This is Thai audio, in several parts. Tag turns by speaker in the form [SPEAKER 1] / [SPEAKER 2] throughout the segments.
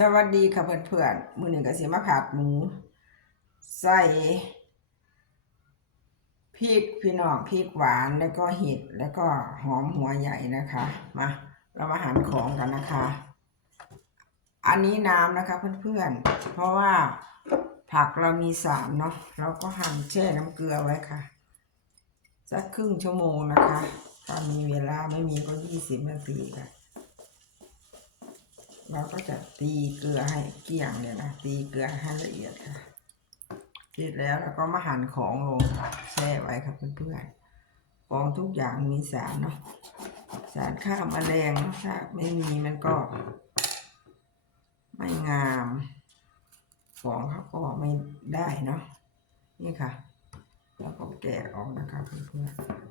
[SPEAKER 1] สวัสดีค่ะเพื่อนๆมื้อนี้ก็สิมาผัดหมู ใส่พริกพี่น้องพริกหวานแล้วก็เห็ดแล้วก็หอมหัวใหญ่นะคะ มาเรามาหั่นของกันนะคะ อันนี้น้ำนะคะเพื่อนๆ เพราะว่าผักเรามีสามเนาะเราก็หั่นแช่น้ำเกลือไว้ค่ะสักครึ่งชั่วโมงนะคะถ้ามีเวลาไม่มีก็ยี่สิบนาทีค่ะ เราก็จะตีเกลือให้เกลี่ยงเนี่ยนะตีเกลือให้ละเอียดค่ะเสร็จแล้วเราก็มาหั่นของลงแช่ไว้ครับเพื่อนๆของทุกอย่างมีสารเนาะสารฆ่าแมลงถ้าไม่มีมันก็ ไม่งามของเขาก็ไม่ได้เนาะนี่ค่ะ แล้วก็แกะออกนะคะเพื่อนๆ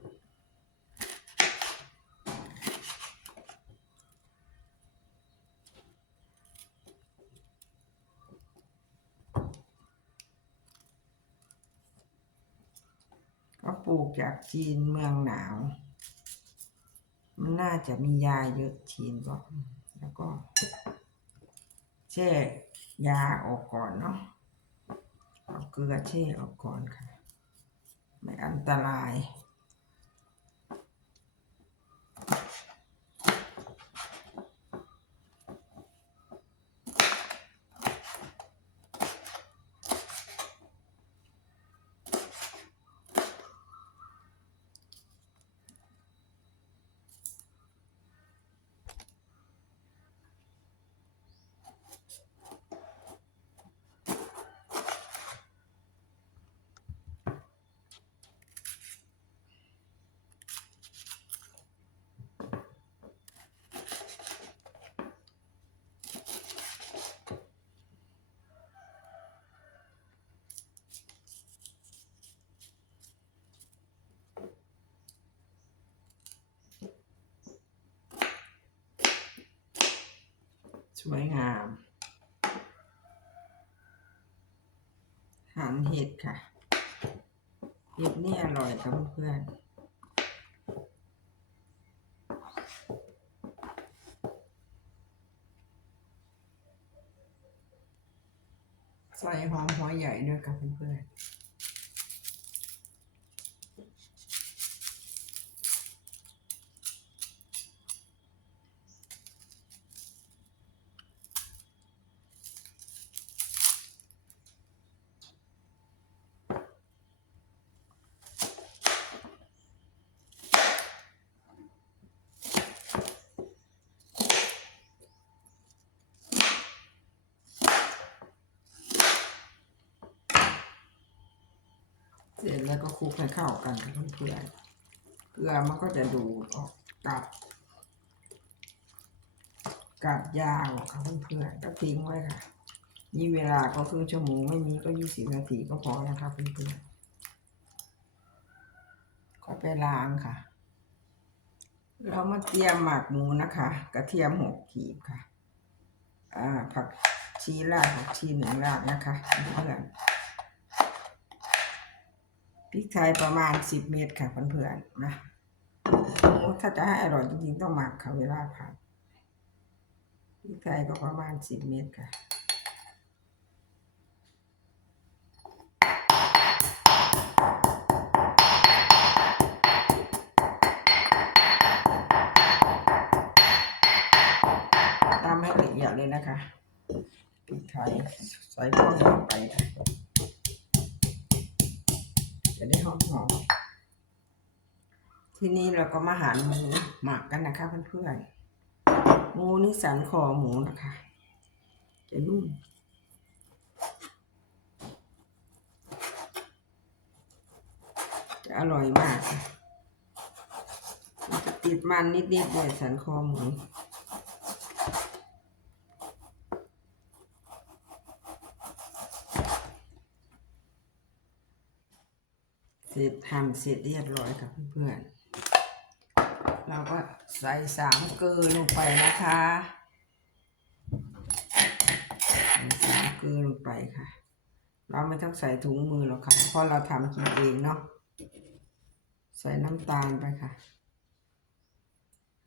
[SPEAKER 1] ก็ ปลูกจากจีนเมืองหนาว มันน่าจะมียาเยอะจีนก็แล้วก็แช่ยาออกก่อนเนาะเอาเกลือแช่ออกก่อนค่ะ ไม่อันตราย สวยงามหั่นเห็ดค่ะ เห็ดนี่อร่อยครับเพื่อนใส่หอมหัวใหญ่ด้วยครับเพื่อนๆ เสร็จแล้วก็คลุกให้เข้ากันเพื่อนเกลือมันก็จะดูดออกกับกับยาวครับเพื่อนๆก็ทิ้งไว้ค่ะมีเวลาก็ครึ่งชั่วโมงไม่มีก็ยี่สิบนาทีก็พอนะครับเพื่อนๆก็ไปล้างค่ะ เรามาเตรียมหมักหมูนะคะ กระเทียมหกขีบค่ะ อ่าผักชีรากผักชีหนึ่งรากนะคะเพื่อน พริกไทยประมาณสิบเม็ดค่ะเพื่อนๆนะถ้าจะให้อร่อยจริงๆต้องหมักค่ะเวลาผัดพริกไทยก็ประมาณสิบเม็ดค่ะตามให้ละเอียดเลยนะคะพริกไทยใส่พวกนี้ลงไปค่ะ จะได้หอมหอมทีนี้เราก็มาหันหมูหมักกันนะคะเพื่อนๆหมูนี่สันคอหมูนะคะจะนุ่มจะอร่อยมากจะติดมันนิดๆเลยสันคอหมู เสร็จทำเสร็จเรียบร้อยครับเพื่อนๆเราก็ใส่สามเกลือลงไปนะคะใส่สามเกลือลงไปค่ะ เราไม่ต้องใส่ถุงมือหรอกค่ะเพราะเราทำกินเองเนาะใส่น้ำตาลไปค่ะ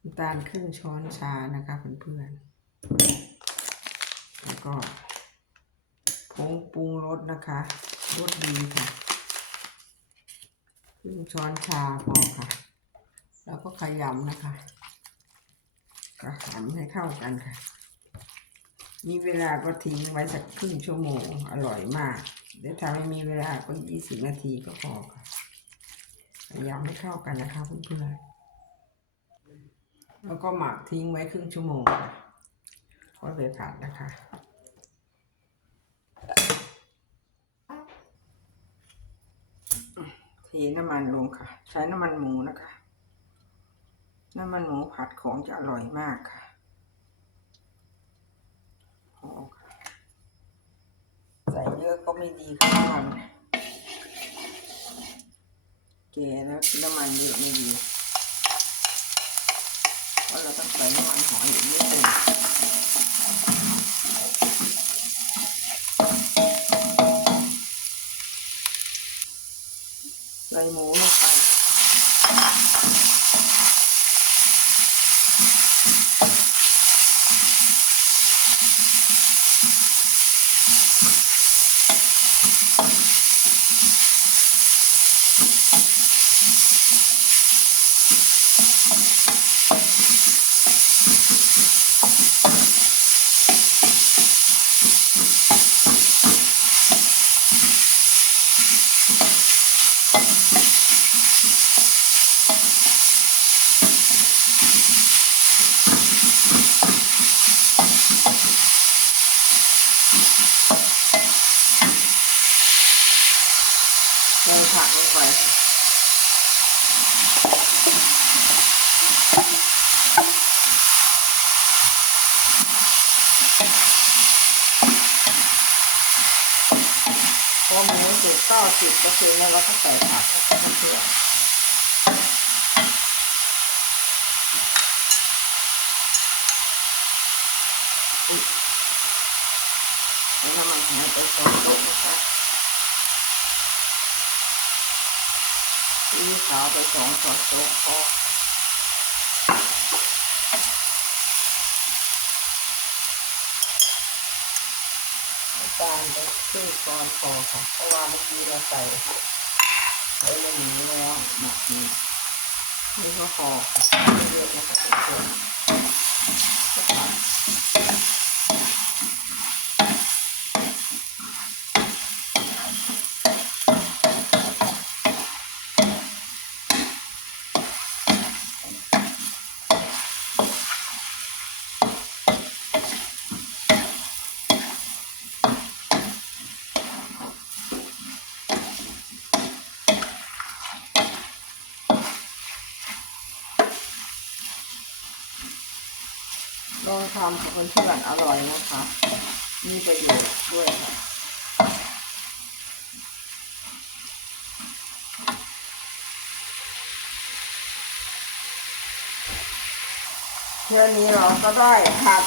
[SPEAKER 1] น้ำตาลครึ่งช้อนชานะคะเพื่อนๆใส่ก็ผงปรุงรสนะคะรสดีค่ะึ่งช้อนชาพอค่ะ แล้วก็ขยำนะคะก็ทำให้เข้ากันค่ะ มีเวลาก็ทิ้งไว้สักครึ่งชั่วโมง อร่อยมาก เดี๋ยวถ้าไม่มีเวลาก็ยี่สิบนาทีก็พอค่ะพยายามให้เข้ากันนะคะเพื่อนๆ แล้วก็หมักทิ้งไว้ครึ่งชั่วโมงค่ะค่อยไปผัดนะคะ ทน้ำมันลงค่ะ ใช้น้ำมันหมูนะคะ น้ำมันหมูผัดของจะอร่อยมากค่ะพอค่ะใส่เยอะก็ไม่ดีค่ะน้ำมันแก่แล้วน้ำมันเยอะไม่ดีเพราะเราต้องใส่น้ำมันหอยอีกนิดนึง ใส่หมูลงไป ใส่ผักลงไปพอหมูสุ ก็สิบเปอร์เซ็นต์แล้วเราก็ใส่ผักเข้าไปเพื่อนอุ๊ยแล้วน้ำมันหายไปสองโต๊ะนะคะซีอิ๊วขาวไปสองช้อนโต๊ะพอ ตาลไปครึ่งช้อนพอค่ะ เพราะว่าเมื่อกี้เราใส่ไอ้ละหนีแล้วหมักนี้นี่ก็พอค่ะเยอะนะคะทุกคนำกับเพื่อนๆอร่อยนะคะ มีประโยชน์ด้วยค่ะเท่านี้เราก็ได้ผัด